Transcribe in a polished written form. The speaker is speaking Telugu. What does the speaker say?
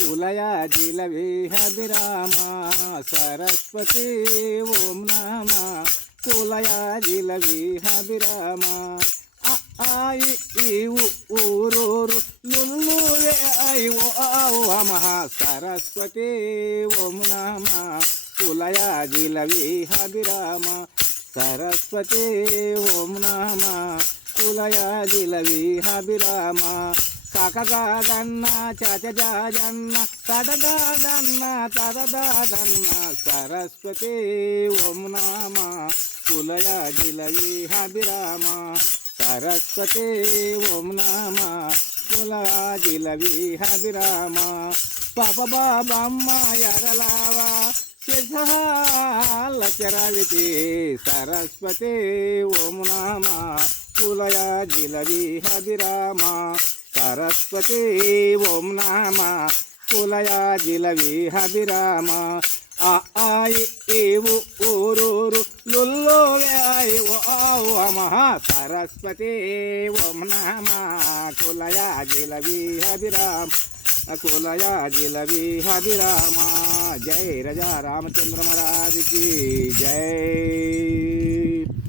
కులయా జిలవిహ సరస్వతి ఓం నమ కులయా జిలవిహ ఆయి ఈవు ఊరూరు లుల్లు ఐ ఓ మహ సరస్వతి ఓం నమ కులయా జిలవిహ సరస్వతి ఓం నమ కులయా జిలవిహ కాకగాగన్న చచజాజన్న తదదాదన్న తదదాదన్న సరస్వతి ఓం నమ కులయా జిలవిహ సరస్వతి ఓం నమ కులయా జిలవిహ పాప బాబమ్మ ఎరలావా సిద్ధాలచరవితి సరస్వతి ఓం నమ కులయా జిలవిహ సరస్వతి ఓం నమ కులయా జిలవిహ ఆయి ఈవు ఊరూరు లుల్లు ఐ ఓ మహ సరస్వతి ఓం నమ కులయా జిలవిహ కులయా జిలవిహ జై రజా రామచంద్ర महाराज की जय।